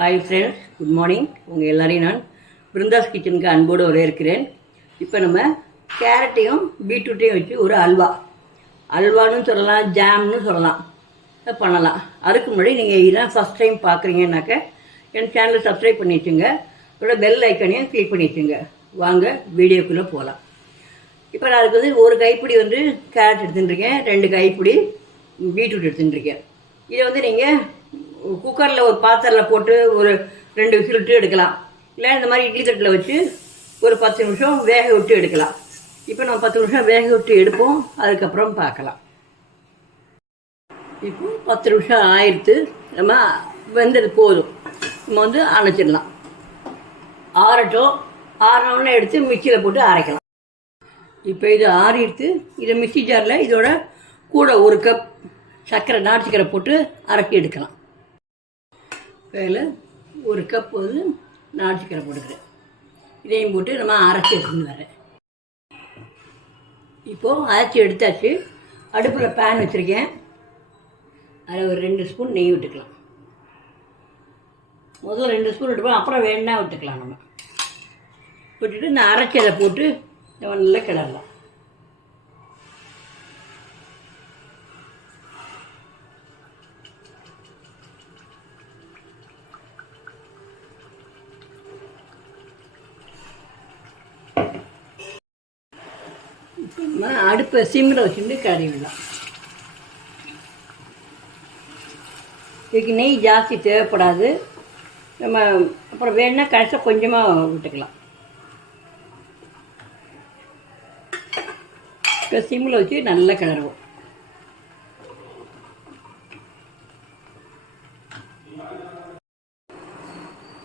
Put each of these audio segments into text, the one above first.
Hi friends good morning உங்கள் எல்லாரையும் நான் பிருந்தாஸ் கிச்சனுக்கு அன்போடு வரவேற்கிறேன். இப்போ நம்ம கேரட்டையும் பீட்ரூட்டையும் வச்சு ஒரு அல்வா. அல்வான்னு சொல்லலாம் ஜாம்னு சொல்லலாம். இதை பண்ணலாம். அதுக்கு முன்னாடி நீங்கள் இதான் ஃபஸ்ட் டைம் பார்க்குறீங்கன்னாக்க என் சேனலை சப்ஸ்கிரைப் பண்ணி வச்சுங்க. இதோட பெல் ஐக்கனையும் கிளிக் பண்ணி வச்சுங்க. வாங்க வீடியோக்குள்ளே போகலாம் இப்போ நான் அதுக்கு வந்து ஒரு கைப்பிடி வந்து கேரட் எடுத்துட்டுருக்கேன் ரெண்டு கைப்பிடி பீட்ரூட் எடுத்துட்டுருக்கேன் இதை வந்து நீங்கள் குக்கரில் ஒரு பாத்திரத்தில் போட்டு ஒரு ரெண்டு விசில் விட்டு எடுக்கலாம். இல்லை இந்த மாதிரி இட்லி தட்டில் வச்சு ஒரு பத்து நிமிஷம் வேக விட்டு எடுக்கலாம். இப்போ நம்ம பத்து நிமிஷம் வேக விட்டு எடுப்போம். அதுக்கப்புறம் பார்க்கலாம். இப்போ பத்து நிமிஷம் ஆயிடுத்து நம்ம வெந்தது போதும். நம்ம வந்து அணைச்சிடலாம். ஆறட்டும். ஆறினோடனே எடுத்து மிக்சியில் போட்டு அரைக்கலாம். இப்போ இது ஆறிடுத்து இதை மிக்சி ஜாரில் இதோட கூட ஒரு கப் சர்க்கரை நாட்டு சர்க்கரை போட்டு அரைச்சி எடுக்கலாம். அதில் ஒரு கப் வந்து நாட்டு சர்க்கரை போட்டுக்கிறேன். இதையும் போட்டு நம்ம அரைச்சி எடுத்துன்னு வரேன். இப்போது அரைச்சி எடுத்தாச்சு. அடுப்பில் பேன் வச்சுருக்கேன். அதில் ஒரு ரெண்டு ஸ்பூன் நெய் விட்டுக்கலாம். முதல்ல ரெண்டு ஸ்பூன் விட்டுப்போம் அப்புறம் வேணா விட்டுக்கலாம் நம்ம. விட்டுட்டு இந்த அரைச்சதை போட்டு நம்ம நல்லா கிளறலாம். அடுப்பை சிம்மில் வச்சுட்டு கிளறி விடலாம். இதுக்கு நெய் ஜாஸ்தி தேவைப்படாது. நம்ம அப்புறம் வேணுன்னா கடைசியாக கொஞ்சமாக விட்டுக்கலாம். இப்போ சிம்மில் வச்சு நல்லா கிளறுவோம்.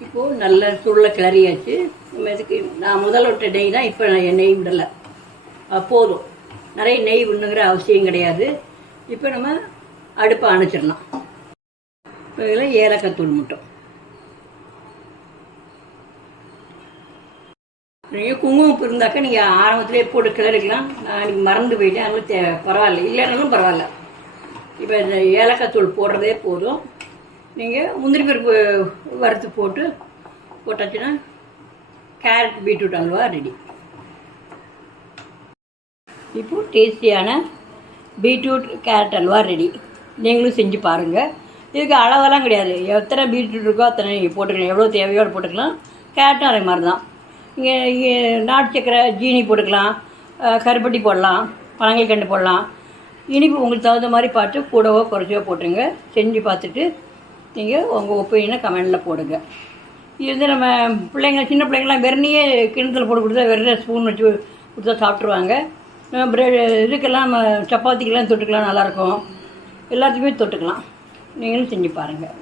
இப்போது நல்ல சுருளை கிளறியாச்சு. நம்ம இதுக்கு நான் முதல்ல விட்ட நெய் தான் இப்போ நான் நெய் விடலை. போதும். நிறைய நெய் விடணுங்கிற அவசியம் கிடையாது. இப்போ நம்ம அடுப்பை அணைச்சிடலாம். இப்போ இதில் ஏலக்காய் தூள் மட்டும். நீங்கள் குங்குமம் இருந்தாக்கா நீங்கள் ஆரம்பத்திலே போட்டு கிளறிக்கலாம். நான் இன்னைக்கு மறந்து போயிட்டேன். அதனால தே பரவாயில்ல. இல்லைனாலும் பரவாயில்ல. இப்போ இந்த ஏலக்காய் தூள் போடுறதே போதும். நீங்கள் முந்திரி பருப்பு வறுத்து போட்டு போட்டாச்சுன்னா கேரட் பீட்ரூட் அல்வா ரெடி இப்போ டேஸ்டியான பீட்ரூட் கேரட் அல்வா ரெடி நீங்களும் செஞ்சு பாருங்கள் இதுக்கு அளவெல்லாம் கிடையாது. எத்தனை பீட்ரூட் இருக்கோ அத்தனை நீங்கள் போட்டுக்கலாம். எவ்வளோ தேவையோ போட்டுக்கலாம். கேரட்டும் அதே மாதிரி தான் இங்கே இங்கே நாட்டு சக்கரை ஜீனி போட்டுக்கலாம். கருப்பட்டி போடலாம். பழங்கள் கண்டு போடலாம். இனிப்பு உங்களுக்கு தகுந்த மாதிரி பார்த்து கூடவோ குறைச்சோ போட்டுருங்க. செஞ்சு பார்த்துட்டு நீங்கள் உங்கள் ஒப்பீனியனை கமெண்டில் போடுங்க. இது வந்து நம்ம பிள்ளைங்க சின்ன பிள்ளைங்களாம் வெறுனையே கிணத்துல போட்டு கொடுத்தா வெறும் ஸ்பூன் வச்சு கொடுத்தா சாப்பிட்ருவாங்க பிரெட் இதுக்கெல்லாம் நம்ம சப்பாத்திக்கெல்லாம் தொட்டுக்கலாம் நல்லாயிருக்கும். எல்லாத்துக்குமே தொட்டுக்கலாம். நீங்களும் செஞ்சு பாருங்கள்